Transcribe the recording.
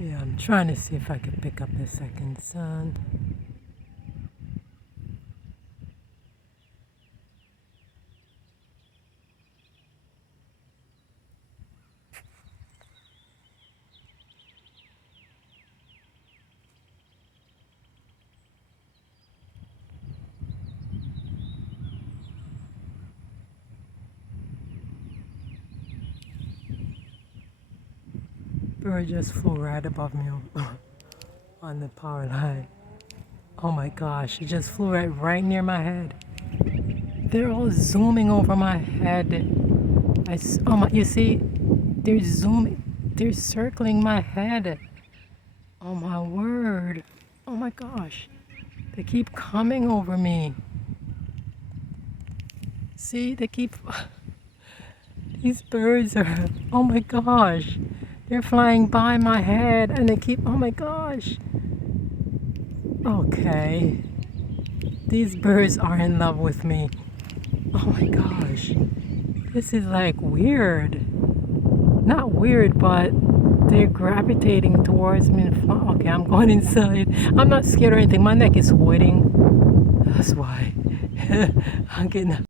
Yeah, I'm trying to see if I can pick up the second sun. Bird just flew right above me on the power line. Oh my gosh, it just flew right near my head. They're all zooming over my head. Oh my, you see, they're zooming, they're circling my head. Oh my word. Oh my gosh. They keep coming over me. See, they keep, these birds are, oh my gosh. They're flying by my head and they keep, oh my gosh. Okay. These birds are in love with me. Oh my gosh. This is like weird. Not weird, but they're gravitating towards me. Okay, I'm going inside. I'm not scared or anything. My neck is hurting. That's why. I'm getting